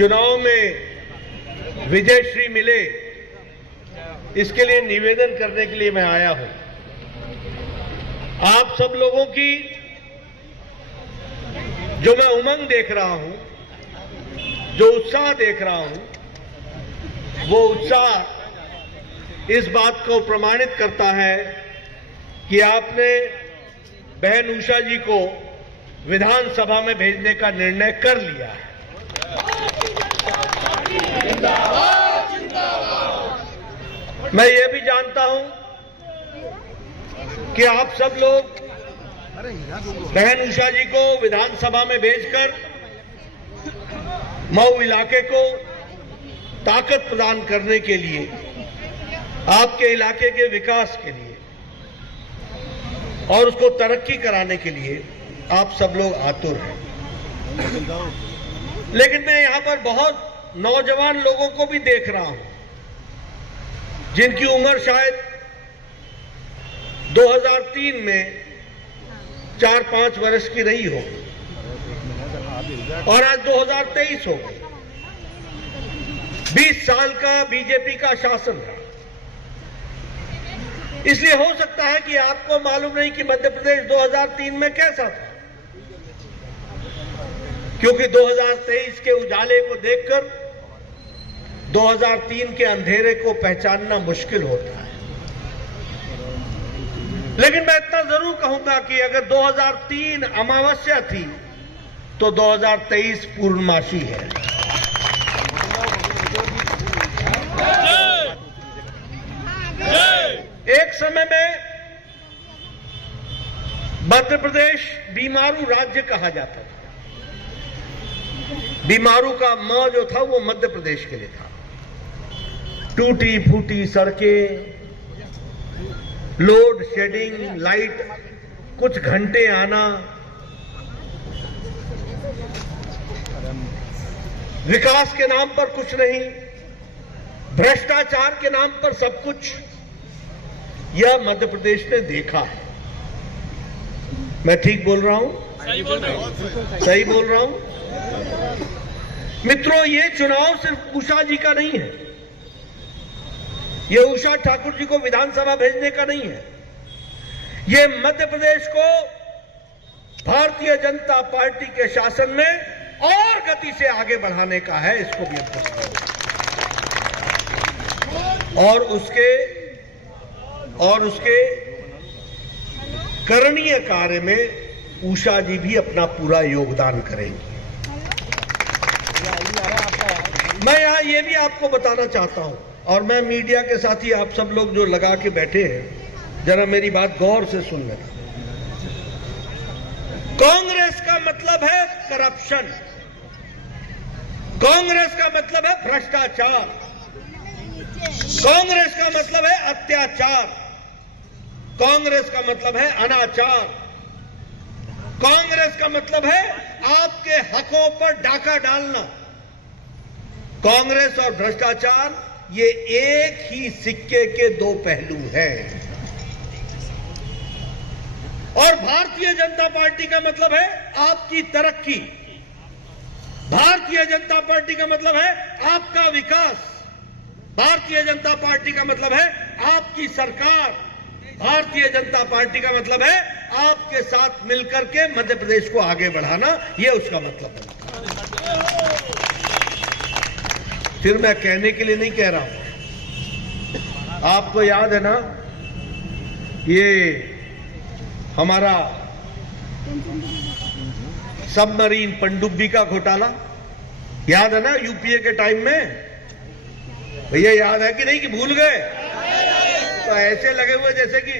चुनाव में विजयश्री मिले, इसके लिए निवेदन करने के लिए मैं आया हूं। आप सब लोगों की जो मैं उमंग देख रहा हूं, जो उत्साह देख रहा हूं, वो उत्साह इस बात को प्रमाणित करता है कि आपने बहन उषा जी को विधानसभा में भेजने का निर्णय कर लिया है। मैं ये भी जानता हूं कि आप सब लोग बहन उषा जी को विधानसभा में भेजकर मऊ इलाके को ताकत प्रदान करने के लिए, आपके इलाके के विकास के लिए और उसको तरक्की कराने के लिए आप सब लोग आतुर हैं। लेकिन मैं यहां पर बहुत नौजवान लोगों को भी देख रहा हूं, जिनकी उम्र शायद 2003 में 4-5 वर्ष की रही हो और आज 2023 हो गई। 20 साल का बीजेपी का शासन है। इसलिए हो सकता है कि आपको मालूम नहीं कि मध्य प्रदेश 2003 में कैसा था, क्योंकि 2023 के उजाले को देखकर 2003 के अंधेरे को पहचानना मुश्किल होता है। लेकिन मैं इतना जरूर कहूंगा कि अगर 2003 अमावस्या थी तो 2023 पूर्णमासी है। एक समय में मध्य प्रदेश बीमारू राज्य कहा जाता था। बीमारू का म जो था वो मध्य प्रदेश के लिए था। टूटी फूटी सड़कें, लोड शेडिंग, लाइट कुछ घंटे आना, विकास के नाम पर कुछ नहीं, भ्रष्टाचार के नाम पर सब कुछ, यह मध्य प्रदेश ने देखा है। मैं ठीक बोल रहा हूं? सही बोल रहे हो। सही बोल रहा हूं? मित्रों, ये चुनाव सिर्फ उषा जी का नहीं है, ये उषा ठाकुर जी को विधानसभा भेजने का नहीं है। ये मध्य प्रदेश को भारतीय जनता पार्टी के शासन में और गति से आगे बढ़ाने का है। इसको भी और उसके करणीय कार्य में उषा जी भी अपना पूरा योगदान करेंगी। मैं यहां ये भी आपको बताना चाहता हूं, और मैं मीडिया के साथी आप सब लोग जो लगा के बैठे हैं, जरा मेरी बात गौर से सुन लेना। कांग्रेस का मतलब है करप्शन, कांग्रेस का मतलब है भ्रष्टाचार, कांग्रेस का मतलब है अत्याचार, कांग्रेस का मतलब है अनाचार, कांग्रेस का मतलब है आपके हकों पर डाका डालना। कांग्रेस और भ्रष्टाचार ये एक ही सिक्के के दो पहलू हैं। और भारतीय जनता पार्टी का मतलब है आपकी तरक्की, भारतीय जनता पार्टी का मतलब है आपका विकास, भारतीय जनता पार्टी का मतलब है आपकी सरकार, भारतीय जनता पार्टी का मतलब है आपके साथ मिलकर के मध्य प्रदेश को आगे बढ़ाना, यह उसका मतलब है। फिर मैं कहने के लिए नहीं कह रहा हूं। आपको याद है ना, ये हमारा सबमरीन पनडुब्बी का घोटाला याद है ना, यूपीए के टाइम में? भैया याद है कि नहीं, कि भूल गए? तो ऐसे लगे हुए जैसे कि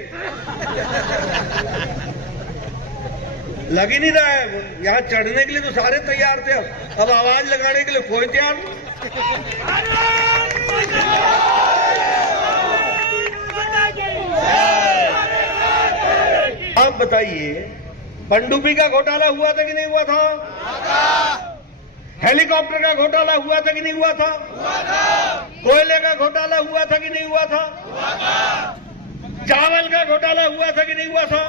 लग ही नहीं रहा है। यहां चढ़ने के लिए तो सारे तैयार थे, अब आवाज लगाने के लिए कोई तैयार नहीं। आप बताइए, पनडुब्बी का घोटाला हुआ था कि नहीं हुआ था? हेलीकॉप्टर का घोटाला हुआ था कि नहीं हुआ था? कोयले का घोटाला हुआ था कि नहीं हुआ था? चावल का घोटाला हुआ था कि नहीं हुआ था?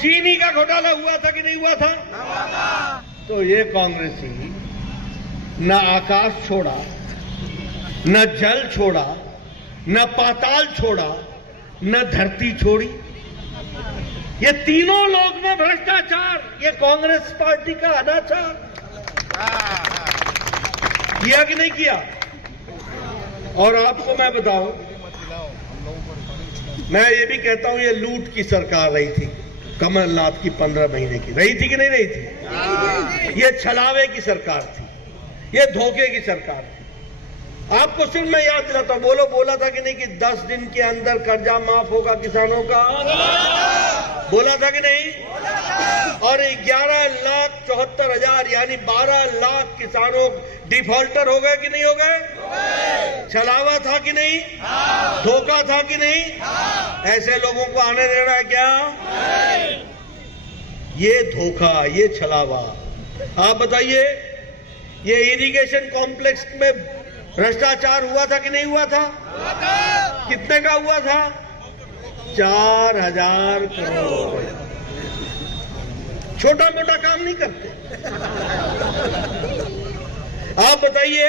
चीनी का घोटाला हुआ था कि नहीं हुआ था? तो ये कांग्रेसी न आकाश छोड़ा, न जल छोड़ा, न पाताल छोड़ा, न धरती छोड़ी। ये तीनों लोग में भ्रष्टाचार, ये कांग्रेस पार्टी का अनाचार। किया कि नहीं किया? और आपको मैं बताऊं, मैं ये भी कहता हूं ये लूट की सरकार रही थी कमलनाथ की 15 महीने की। रही थी कि नहीं रही थी? ये छलावे की सरकार थी, ये धोखे की सरकार थी। आपको सिर्फ मैं याद दिलाता हूं, बोला था कि नहीं कि 10 दिन के अंदर कर्जा माफ होगा किसानों का? बोला था कि नहीं? और 11,74,000 यानी 12 लाख किसानों डिफॉल्टर हो गए कि नहीं हो गए? छलावा था कि नहीं? धोखा था कि नहीं? ऐसे लोगों को आने देना है क्या? ये धोखा, ये छलावा। आप बताइए, ये इरिगेशन कॉम्प्लेक्स में भ्रष्टाचार हुआ था कि नहीं हुआ था? कितने का हुआ था? 4,000 करोड़। छोटा मोटा काम नहीं करते। आप बताइए,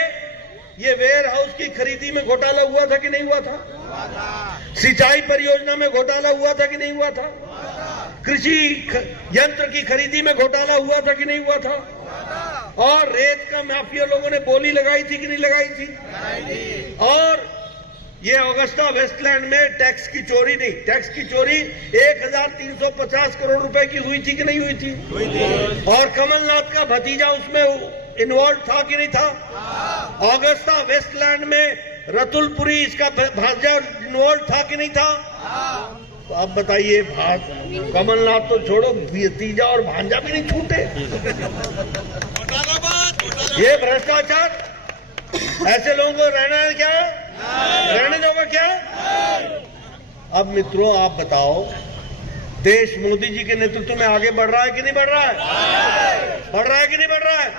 ये वेयर हाउस की खरीदी में घोटाला हुआ था कि नहीं हुआ था? सिंचाई परियोजना में घोटाला हुआ था कि नहीं हुआ था? कृषि यंत्र की खरीदी में घोटाला हुआ था कि नहीं हुआ था? और रेत का माफिया लोगों ने बोली लगाई थी कि नहीं लगाई थी? और ये ऑगस्टा वेस्टलैंड में टैक्स की चोरी नहीं, टैक्स की चोरी 1,350 करोड़ रुपए की हुई थी कि नहीं हुई थी? और कमलनाथ का भतीजा उसमें इन्वॉल्व था कि नहीं था? ऑगस्टा वेस्टलैंड में रतुलपुरी इसका भांजा इन्वॉल्व था कि नहीं था? तो अब बताइए, कमलनाथ तो छोड़ो, भतीजा और भांजा भी नहीं छूटे। ये भ्रष्टाचार, ऐसे लोगों को रहना है क्या? रहने दोगे क्या? अब मित्रों आप बताओ, देश मोदी जी के नेतृत्व में आगे बढ़ रहा है कि नहीं बढ़ रहा है? बढ़ रहा है कि नहीं बढ़ रहा है?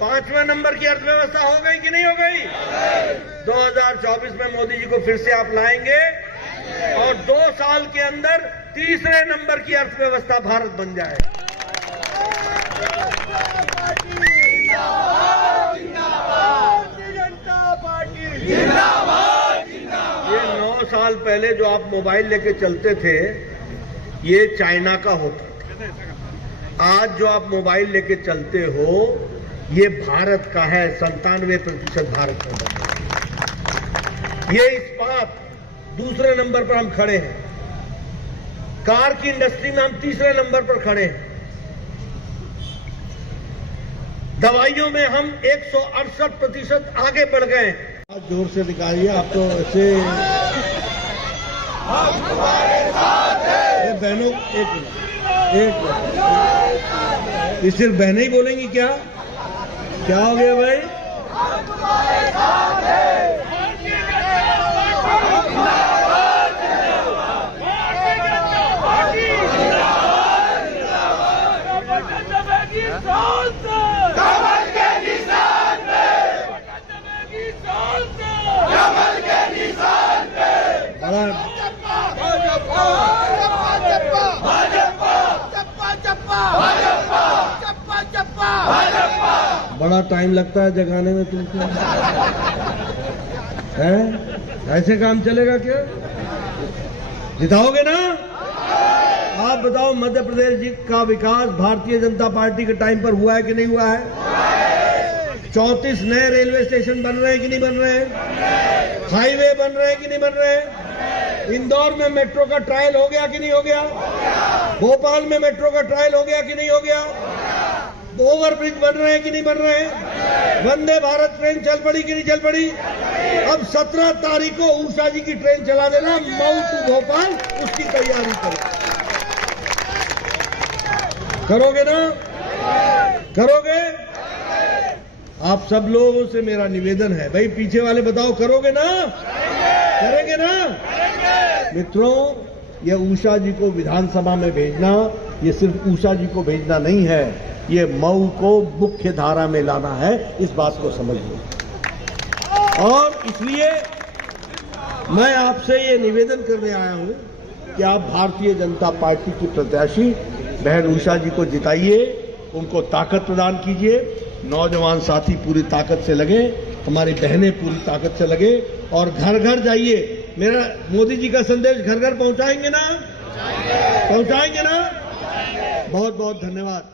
5वें नंबर की अर्थव्यवस्था हो गई कि नहीं हो गई? 2024 में मोदी जी को फिर से आप लाएंगे और 2 साल के अंदर 3रे नंबर की अर्थव्यवस्था भारत बन जाए। ये 9 साल पहले जो आप मोबाइल लेके चलते थे, ये चाइना का होता था। आज जो आप मोबाइल लेके चलते हो, ये भारत का है। 97% भारत का है। ये इस्पात 2रे नंबर पर हम खड़े हैं। कार की इंडस्ट्री में हम 3रे नंबर पर खड़े हैं। दवाइयों में हम 168% आगे बढ़ गए। आप जोर से दिखाइए, आप तो ऐसे बहनों, एक मिनट, ये सिर्फ बहनें ही बोलेंगी क्या? क्या हो गया भाई? बड़ा टाइम लगता है जगाने में तुमको, है? ऐसे काम चलेगा क्या? जिताओगे ना? आप बताओ, मध्य प्रदेश जी का विकास भारतीय जनता पार्टी के टाइम पर हुआ है कि नहीं हुआ है? 34 नए रेलवे स्टेशन बन रहे हैं कि नहीं बन रहे हैं? हाईवे बन रहे हैं कि नहीं बन रहे हैं? इंदौर में मेट्रो का ट्रायल हो गया कि नहीं हो गया? भोपाल में मेट्रो का ट्रायल हो गया कि नहीं हो गया? ओवरब्रिज बन रहे हैं कि नहीं बन रहे हैं? वंदे भारत ट्रेन चल पड़ी कि नहीं चल पड़ी? अब 17 तारीख को उषा जी की ट्रेन चला देना, मऊ टू भोपाल, उसकी तैयारी करो। करोगे ना? करोगे? आप सब लोगों से मेरा निवेदन है, भाई पीछे वाले बताओ, करोगे ना? करेंगे ना? मित्रों, ये उषा जी को विधानसभा में भेजना, ये सिर्फ उषा जी को भेजना नहीं है, ये मऊ को मुख्य धारा में लाना है। इस बात को समझ लो। और इसलिए मैं आपसे ये निवेदन करने आया हूं कि आप भारतीय जनता पार्टी की प्रत्याशी बहन उषा जी को जिताइए, उनको ताकत प्रदान कीजिए। नौजवान साथी पूरी ताकत से लगे, हमारी बहनें पूरी ताकत से लगे और घर घर जाइए। मेरा मोदी जी का संदेश घर घर पहुंचाएंगे ना? पहुंचाएंगे ना? बहुत बहुत धन्यवाद।